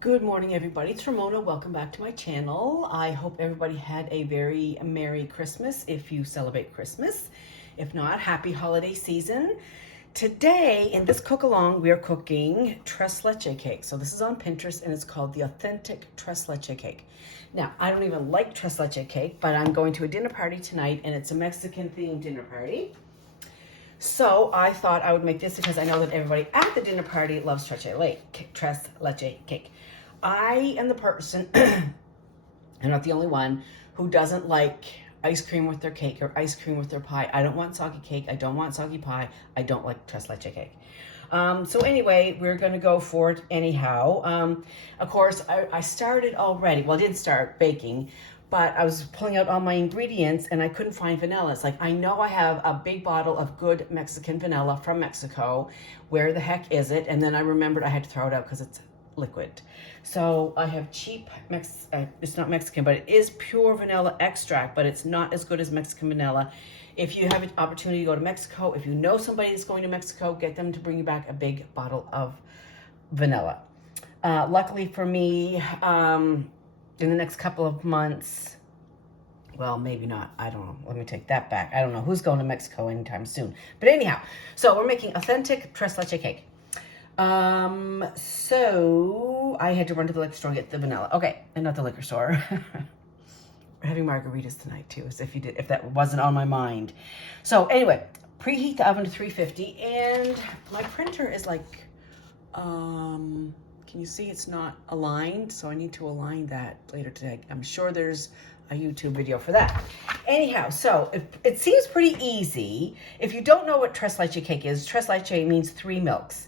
Good morning, everybody. It's Ramona. Welcome back to my channel. I hope everybody had a very Merry Christmas if you celebrate Christmas. If not, happy holiday season. Today, in this cook-along, we are cooking tres leche cake. So this is on Pinterest, and it's called the authentic tres leche cake. Now, I don't even like tres leche cake, but I'm going to a dinner party tonight, and it's a Mexican-themed dinner party. So I thought I would make this because I know that everybody at the dinner party loves tres leche cake. I am the person, I'm not the only one, who doesn't like ice cream with their cake or ice cream with their pie. I don't want soggy cake. I don't want soggy pie. I don't like tres leche cake. So anyway, we're going to go for it anyhow. Of course, I started already. Well, I didn't start baking, but I was pulling out all my ingredients and I couldn't find vanilla. It's like, I know I have a big bottle of good Mexican vanilla from Mexico. Where the heck is it? And then I remembered I had to throw it out because it's liquid. So I have cheap, it's not Mexican, but it is pure vanilla extract, but it's not as good as Mexican vanilla. If you have an opportunity to go to Mexico, if you know somebody that's going to Mexico, get them to bring you back a big bottle of vanilla. Luckily for me, in the next couple of months, well, maybe not. I don't know. Let me take that back. I don't know who's going to Mexico anytime soon. But anyhow, so we're making authentic tres leche cake. So I had to run to the liquor store and get the vanilla. Okay, and not the liquor store. We're having margaritas tonight too, as if that wasn't on my mind. So anyway, preheat the oven to 350, and my printer is like, can you see it's not aligned? So I need to align that later today. I'm sure there's a YouTube video for that. Anyhow, so it seems pretty easy. If you don't know what tres leche cake is, tres leche means 3 milks.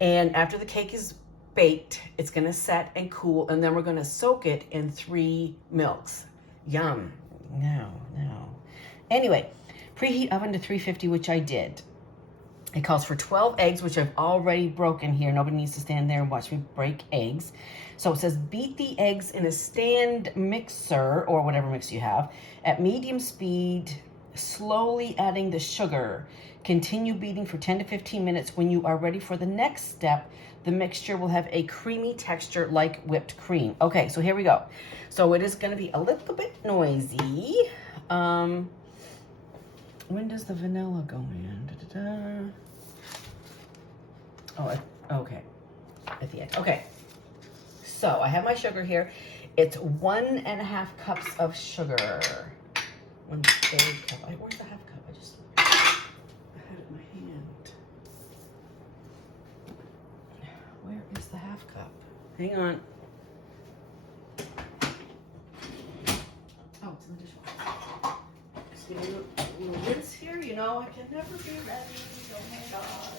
And after the cake is baked, it's going to set and cool, and then we're going to soak it in 3 milks. Yum. No. Anyway, preheat oven to 350, which I did. It calls for 12 eggs, which I've already broken here. Nobody needs to stand there and watch me break eggs. So it says beat the eggs in a stand mixer, or whatever mix you have, at medium speed, slowly adding the sugar. Continue beating for 10 to 15 minutes. When you are ready for the next step, the mixture will have a creamy texture like whipped cream. Okay, so here we go. So it is going to be a little bit noisy. When does the vanilla go in? Oh, okay. At the end. Okay. So I have my sugar here. It's 1.5 cups of sugar. 1/3 cup. Where's the half cup? I had it in my hand. Where is the half cup? Hang on. Oh, it's in the dishwasher. Just give me a little rinse here. You know, I can never be ready. Oh my gosh.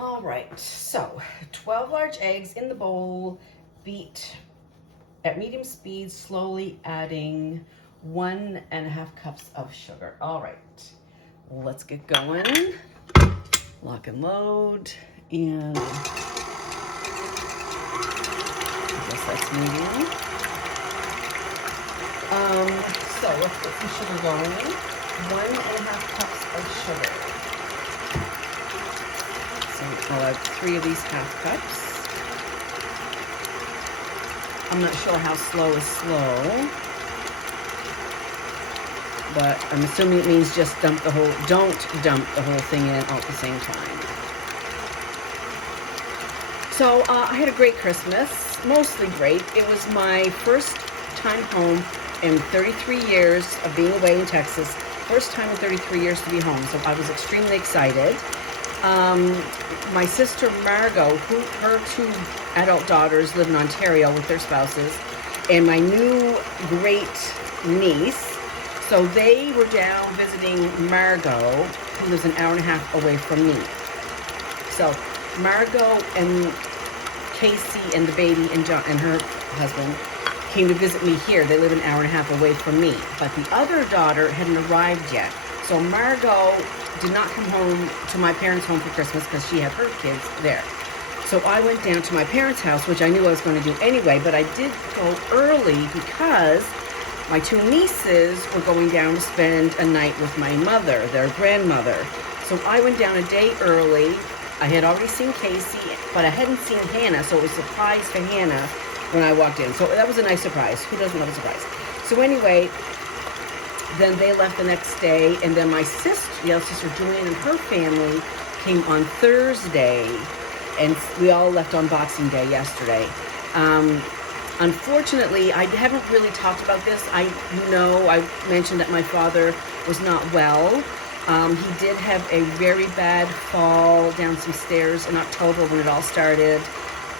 All right, so 12 large eggs in the bowl, beat at medium speed, slowly adding 1.5 cups of sugar. All right, let's get going. Lock and load, and I guess that's medium. So let's get some sugar going. 1.5 cups of sugar. So I'll add 3 of these half cups. I'm not sure how slow is slow, but I'm assuming it means just don't dump the whole thing in all at the same time. So I had a great Christmas, mostly great. It was my first time home in 33 years of being away in Texas. First time in 33 years to be home, so I was extremely excited. My sister Margot, her 2 adult daughters live in Ontario with their spouses, and my new great niece, so they were down visiting Margot, who lives an hour and a half away from me. So Margot and Casey and the baby and John and her husband came to visit me here. They live an hour and a half away from me, but the other daughter hadn't arrived yet. So Margot did not come home to my parents' home for Christmas because she had her kids there. So I went down to my parents' house, which I knew I was going to do anyway, but I did go early because my two nieces were going down to spend a night with my mother, their grandmother. So I went down a day early. I had already seen Casey, but I hadn't seen Hannah, so it was a surprise for Hannah when I walked in. So that was a nice surprise. Who doesn't love a surprise? So anyway, then they left the next day, and then my sister, the other sister Joanne, and her family came on Thursday, and we all left on Boxing Day yesterday. Unfortunately, I haven't really talked about this. I know I mentioned that my father was not well. He did have a very bad fall down some stairs in October when it all started,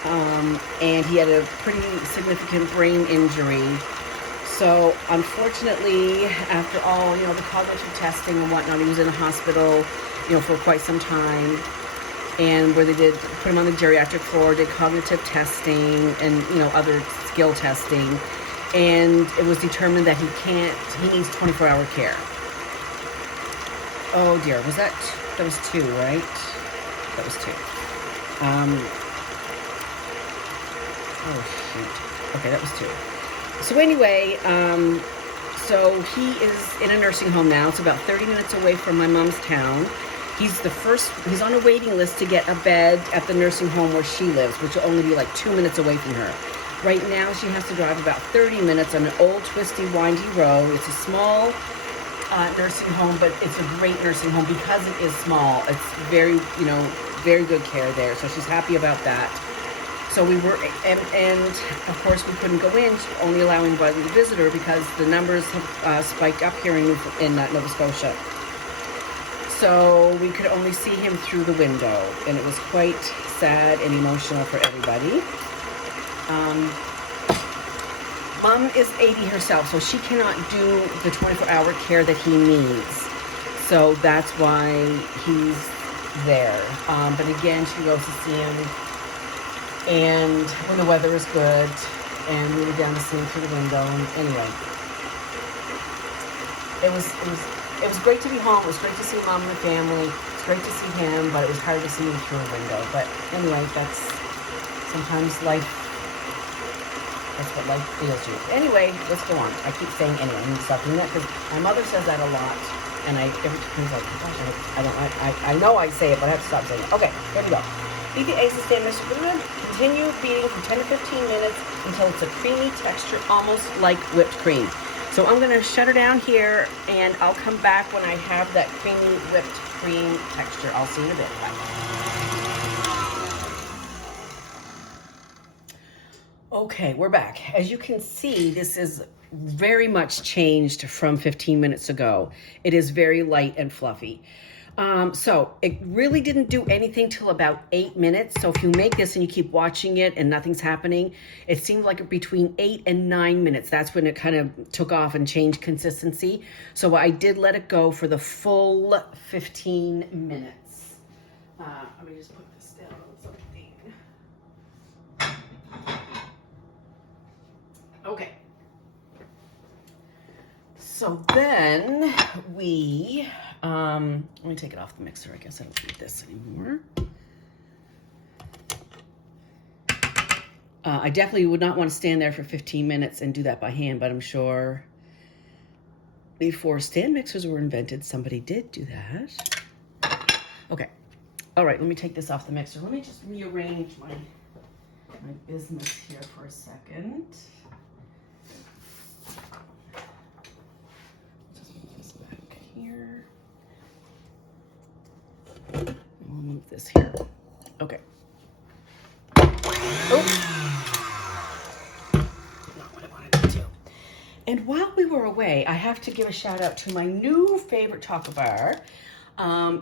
and he had a pretty significant brain injury. So unfortunately, after all, the cognitive testing and whatnot, he was in a hospital, for quite some time, and where they did put him on the geriatric floor, did cognitive testing and, other skill testing, and it was determined that he needs 24-hour care. Oh dear, that was 2, right? That was 2. Oh shoot. Okay, that was 2. So anyway, so he is in a nursing home now. It's about 30 minutes away from my mom's town. He's on a waiting list to get a bed at the nursing home where she lives, which will only be like 2 minutes away from her. Right now, she has to drive about 30 minutes on an old, twisty, windy road. It's a small nursing home, but it's a great nursing home because it is small. It's very, very good care there. So she's happy about that. So we were, and of course we couldn't go in, only allowing one visitor because the numbers have spiked up here in Nova Scotia. So we could only see him through the window, and it was quite sad and emotional for everybody. Mom is 80 herself, so she cannot do the 24-hour care that he needs. So that's why he's there. But again, she goes to see him, and when the weather is good, and we were down to see him through the window. And anyway, it was great to be home. It was great to see Mom and the family. It's great to see him, but it was hard to see him through a window. But anyway, that's sometimes life. That's what life deals you. Anyway, let's go on. I keep saying anyway. I need to stop doing that because my mother says that a lot, and I know I say it, but I have to stop saying it. Okay, here we go. Beat the eggs and stand mixed with the Continue beating for 10 to 15 minutes until it's a creamy texture, almost like whipped cream. So I'm going to shut her down here, and I'll come back when I have that creamy whipped cream texture. I'll see you in a bit. Bye. Okay, we're back. As you can see, this is very much changed from 15 minutes ago. It is very light and fluffy. So it really didn't do anything till about 8 minutes. So if you make this and you keep watching it and nothing's happening, it seemed like between 8 and 9 minutes. That's when it kind of took off and changed consistency. So I did let it go for the full 15 minutes. Let me just put this down on something. Okay. So then we, let me take it off the mixer. I guess I don't need this anymore. I definitely would not want to stand there for 15 minutes and do that by hand, but I'm sure before stand mixers were invented, somebody did do that. Okay. All right, let me take this off the mixer. Let me just rearrange my business here for a second. Here. We'll move this here. Okay. Oh. Not what I wanted to do. And while we were away, I have to give a shout out to my new favorite chocolate bar.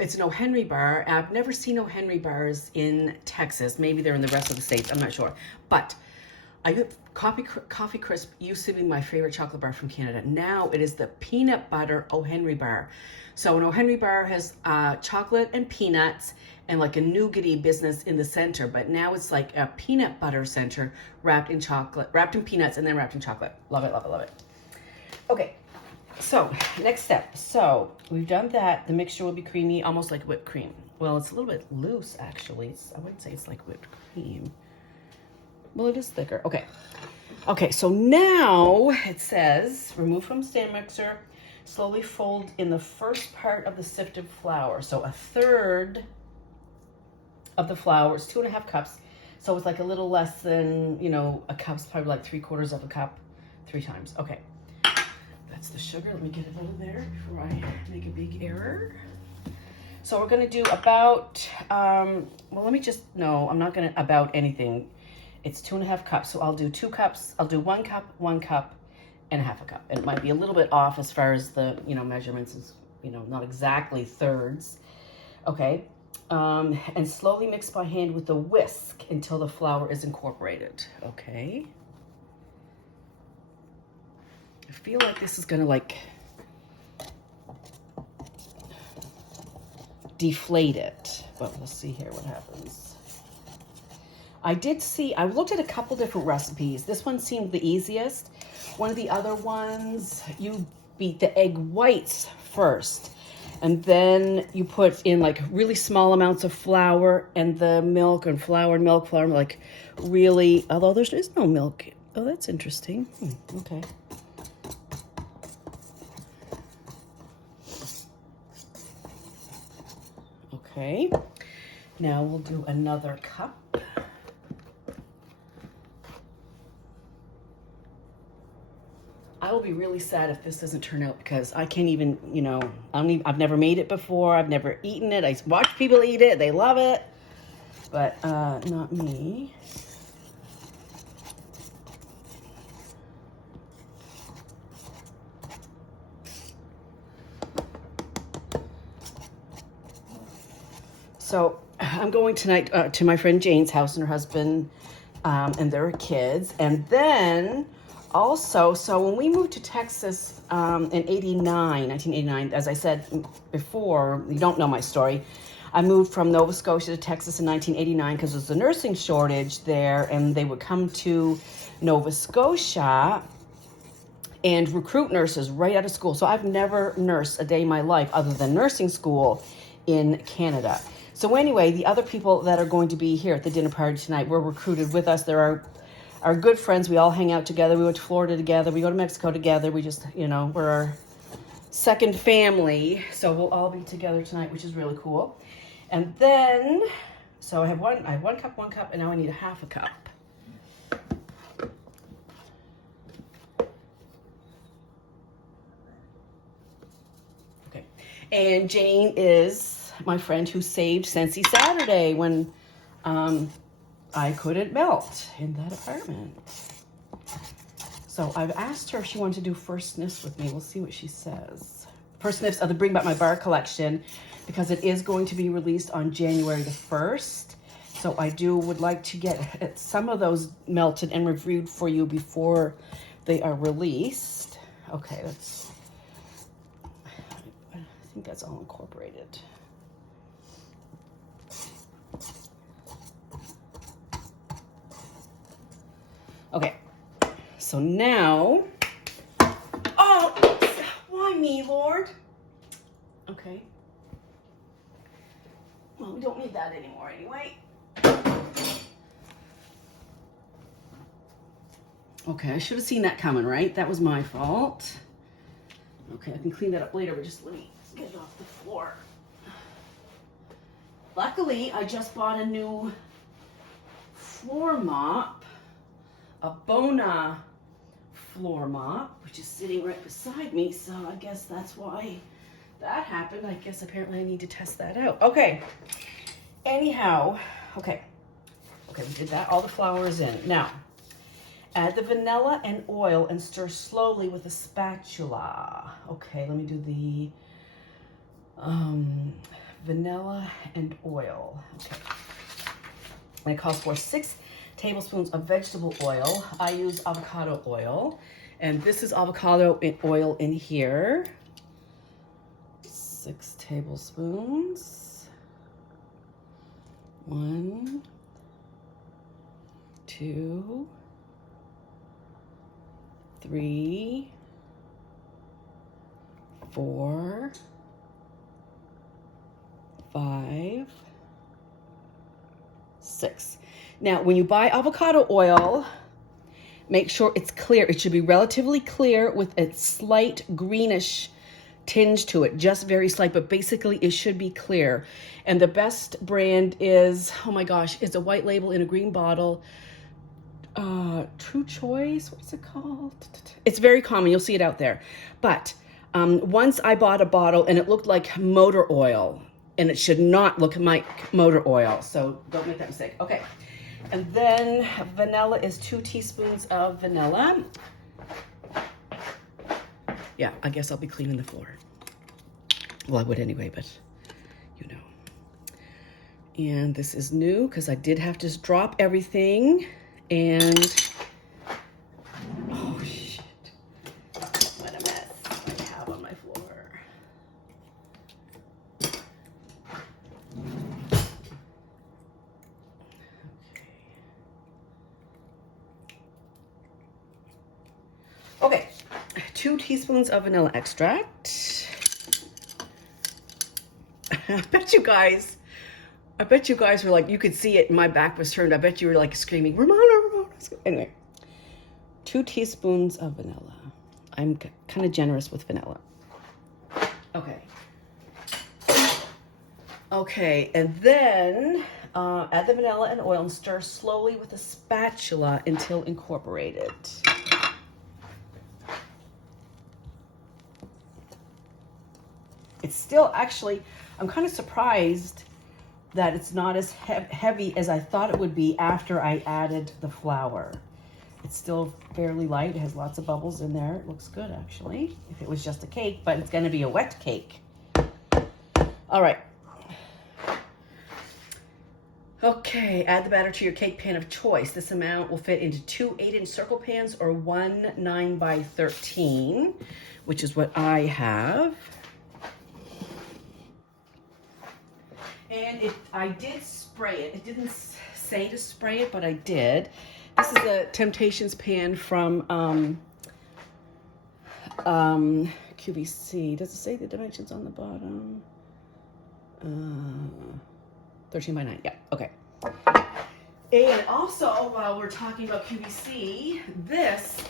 It's an O. Henry bar. I've never seen O. Henry bars in Texas. Maybe they're in the rest of the states. I'm not sure. But Coffee Crisp used to be my favorite chocolate bar from Canada. Now it is the peanut butter O. Henry bar. So an O. Henry bar has chocolate and peanuts and like a nougaty business in the center, but now it's like a peanut butter center wrapped in chocolate, wrapped in peanuts and then wrapped in chocolate. Love it, love it, love it. Okay, So next step. So we've done that. The mixture will be creamy, almost like whipped cream. Well, it's a little bit loose, actually. I wouldn't say it's like whipped cream. Well, it is thicker. Okay. Okay, so now it says, remove from stand mixer, slowly fold in the first part of the sifted flour. So a third of the flour is 2.5 cups. So it's like a little less than, you know, a cup's probably like 3/4 of a cup, 3 times. Okay. That's the sugar. Let me get it out of there before I make a big error. So we're going to do about, well, let me just, no, I'm not going to about anything. It's 2.5 cups. So I'll do 2 cups. I'll do 1 cup, 1 cup, and 1/2 cup. And it might be a little bit off as far as the, you know, measurements is, you know, not exactly thirds. Okay. And slowly mix by hand with a whisk until the flour is incorporated. Okay. I feel like this is going to like deflate it, but we'll see here what happens. I looked at a couple different recipes. This one seemed the easiest. One of the other ones, you beat the egg whites first, and then you put in like really small amounts of flour and the milk, and flour, like really, although there is no milk. Oh, that's interesting. Okay. Okay, now we'll do another cup. I will be really sad if this doesn't turn out, because I can't even, you know, I've never made it before. I've never eaten it. I watch people eat it. They love it, but not me. So I'm going tonight to my friend Jane's house and her husband and their kids. And then also, so when we moved to Texas in 1989, as I said before, you don't know my story. I moved from Nova Scotia to Texas in 1989 because there was a nursing shortage there, and they would come to Nova Scotia and recruit nurses right out of school. So I've never nursed a day in my life other than nursing school in Canada. So anyway, the other people that are going to be here at the dinner party tonight were recruited with us. They're our good friends. We all hang out together. We went to Florida together. We go to Mexico together. We just, you know, we're our second family. So we'll all be together tonight, which is really cool. And then, so I have 1 cup, and now I need 1/2 cup. Okay. And Jane is my friend who saved Scentsy Saturday when I couldn't melt in that apartment. So I've asked her if she wanted to do first sniffs with me. We'll see what she says. First sniffs of the Bring Back My Bar collection, because it is going to be released on January the 1st. So I would like to get some of those melted and reviewed for you before they are released. Okay, I think that's all incorporated. Okay, so now, oh, why me, Lord? Okay. Well, we don't need that anymore anyway. Okay, I should have seen that coming, right? That was my fault. Okay, I can clean that up later, but just let me get it off the floor. Luckily, I just bought a new floor mop, a Bona floor mop, which is sitting right beside me, so I guess that's why that happened. I guess apparently I need to test that out. Okay, anyhow, okay, we did that. All the flour is in. Now, add the vanilla and oil and stir slowly with a spatula. Okay, let me do the vanilla and oil. Okay, and it calls for 6 tablespoons of vegetable oil. I use avocado oil, and this is avocado oil in here. 6 tablespoons. 1, 2, 3, 4, 5, 6. Now, when you buy avocado oil, make sure it's clear. It should be relatively clear with a slight greenish tinge to it, just very slight, but basically it should be clear. And the best brand is, oh my gosh, it's a white label in a green bottle. True Choice, what's it called? It's very common, you'll see it out there. But once I bought a bottle and it looked like motor oil, and it should not look like motor oil, so don't make that mistake. Okay, and then vanilla is 2 teaspoons of vanilla. Yeah, I guess I'll be cleaning the floor. Well, I would anyway, but you know. And this is new because I did have to drop everything. And, oh shit, what a mess I have on my floor. Okay, 2 teaspoons of vanilla extract. I bet you guys were like, you could see it, my back was turned. I bet you were like screaming, Ramona. Anyway, 2 teaspoons of vanilla. I'm kind of generous with vanilla. Okay. Okay, and then add the vanilla and oil and stir slowly with a spatula until incorporated. It's still actually, I'm kind of surprised that it's not as heavy as I thought it would be after I added the flour. It's still fairly light. It has lots of bubbles in there. It looks good, actually, if it was just a cake, but it's going to be a wet cake. All right. Okay, add the batter to your cake pan of choice. This amount will fit into 2 8-inch circle pans or 1 9x13, which is what I have. And I did spray it. It didn't say to spray it, but I did. This is a Temptations pan from QVC. Does it say the dimensions on the bottom? 13 by 9. Yeah, okay. And also, while we're talking about QVC, this,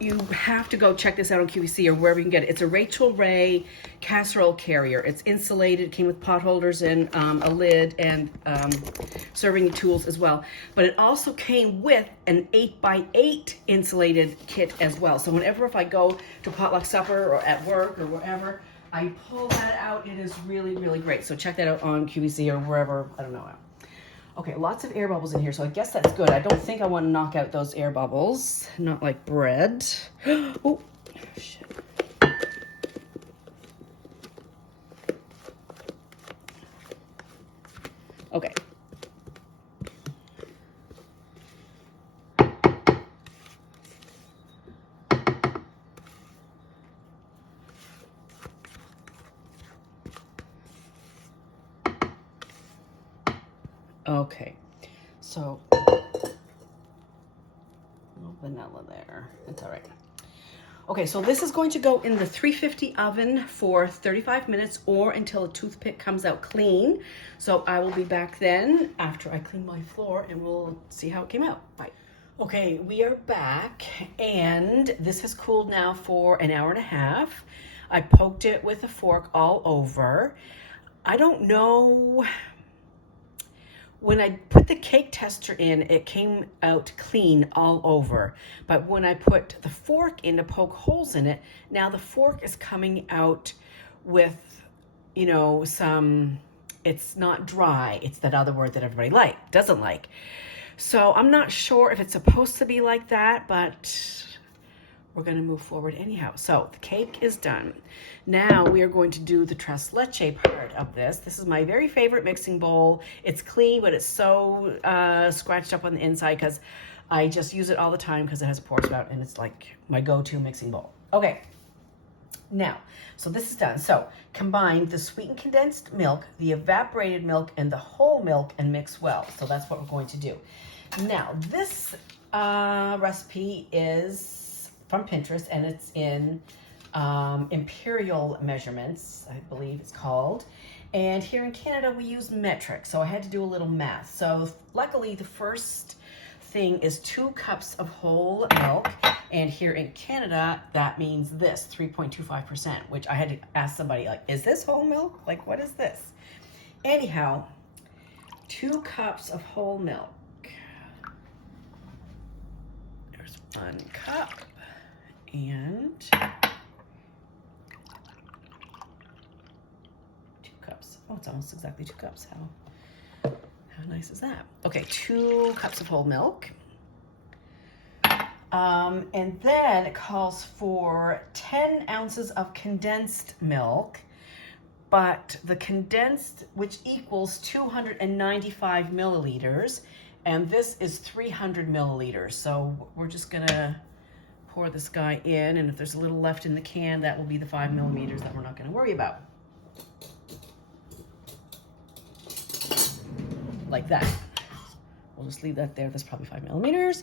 you have to go check this out on QVC or wherever you can get it. It's a Rachel Ray casserole carrier. It's insulated, came with pot holders and a lid and serving tools as well. But it also came with an 8x8 insulated kit as well. So whenever if I go to potluck supper or at work or wherever, I pull that out. It is really, really great. So check that out on QVC or wherever, I don't know. Okay, lots of air bubbles in here, so I guess that's good. I don't think I want to knock out those air bubbles. Not like bread. Oh, shit. Okay. Okay, so no vanilla there. It's all right. Okay, so this is going to go in the 350 oven for 35 minutes or until a toothpick comes out clean. So I will be back then after I clean my floor and we'll see how it came out. Bye. Okay, we are back and this has cooled now for an hour and a half. I poked it with a fork all over. I don't know. When I put the cake tester in, it came out clean all over. But when I put the fork in to poke holes in it, now the fork is coming out with, you know, it's not dry. It's that other word that everybody doesn't like. So I'm not sure if it's supposed to be like that, but we're going to move forward anyhow. So the cake is done. Now we are going to do the tres leche part of this. This is my very favorite mixing bowl. It's clean, but it's so scratched up on the inside because I just use it all the time because it has a pour spout and it's like my go-to mixing bowl. Okay, now, so this is done. So combine the sweetened condensed milk, the evaporated milk, and the whole milk and mix well. So that's what we're going to do. Now, this recipe is from Pinterest and it's in imperial measurements, I believe it's called. And here in Canada, we use metric. So I had to do a little math. So luckily, the first thing is 2 cups of whole milk. And here in Canada, that means this, 3.25%, which I had to ask somebody, like, is this whole milk? Like, what is this? Anyhow, 2 cups of whole milk. There's 1 cup. And 2 cups. Oh, it's almost exactly 2 cups. How nice is that? Okay, 2 cups of whole milk. And then it calls for 10 ounces of condensed milk, but the condensed, which equals 295 milliliters, and this is 300 milliliters. So we're just gonna pour this guy in, and if there's a little left in the can, that will be the 5 millimeters that we're not gonna worry about. Like that. We'll just leave that there. That's probably 5 milliliters.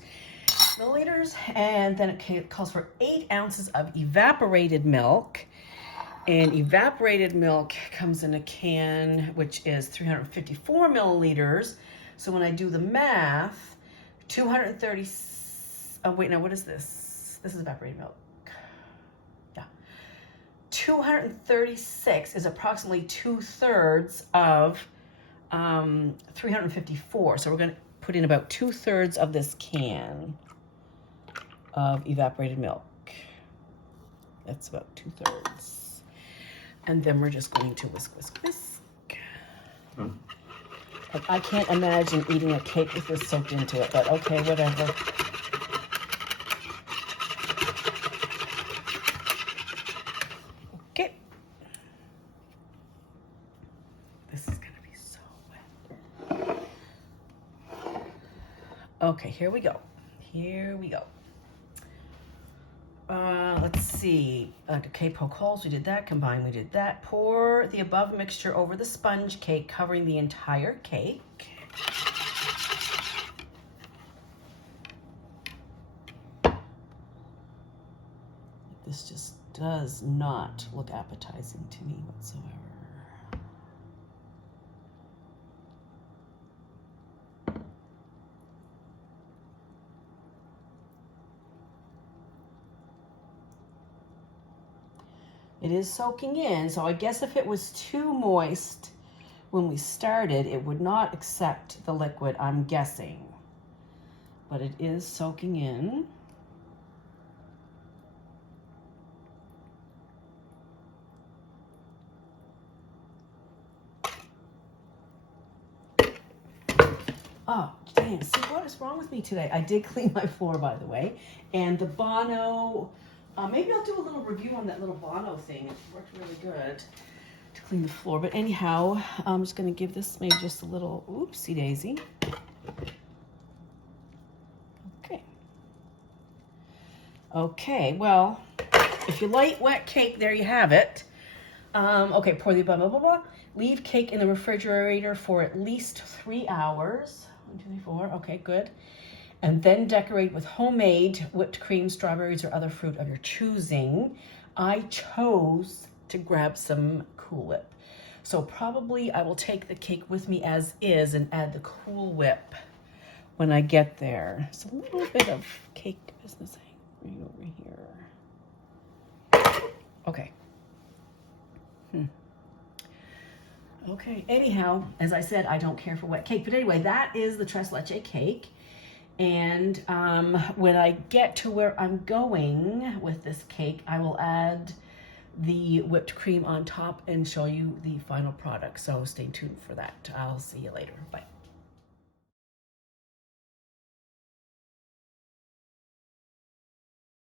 And then it calls for 8 ounces of evaporated milk. And evaporated milk comes in a can, which is 354 milliliters. So when I do the math, 230, oh wait, now what is this? This is evaporated milk. Yeah. 236 is approximately 2/3 of 354. So we're gonna put in about 2/3 of this can of evaporated milk. That's about 2/3. And then we're just going to whisk, whisk, whisk. Like, I can't imagine eating a cake with this soaked into it, but okay, whatever. Okay. This is gonna be so wet. Okay, here we go. Here we go. Let's see. Okay, poke holes, we did that. Combine, we did that. Pour the above mixture over the sponge cake, covering the entire cake. This just does not look appetizing to me whatsoever. It is soaking in, so I guess if it was too moist when we started, it would not accept the liquid, I'm guessing. But it is soaking in. Oh, dang, see what is wrong with me today? I did clean my floor, by the way. And the Bono, maybe I'll do a little review on that little Bono thing. It worked really good to clean the floor. But anyhow, I'm just gonna give this maybe just a little, oopsie daisy. Okay. Okay, well, if you like wet cake, there you have it. Okay, pour the blah, blah, blah, blah. Leave cake in the refrigerator for at least 3 hours. 1, 2, 3, 4, okay, good. And then decorate with homemade whipped cream, strawberries, or other fruit of your choosing. I chose to grab some Cool Whip. So probably I will take the cake with me as is and add the Cool Whip when I get there. So a little bit of cake business right over here. Okay. Okay, anyhow, as I said, I don't care for wet cake. But anyway, that is the Tres Leches cake. And when I get to where I'm going with this cake, I will add the whipped cream on top and show you the final product. So stay tuned for that. I'll see you later. Bye.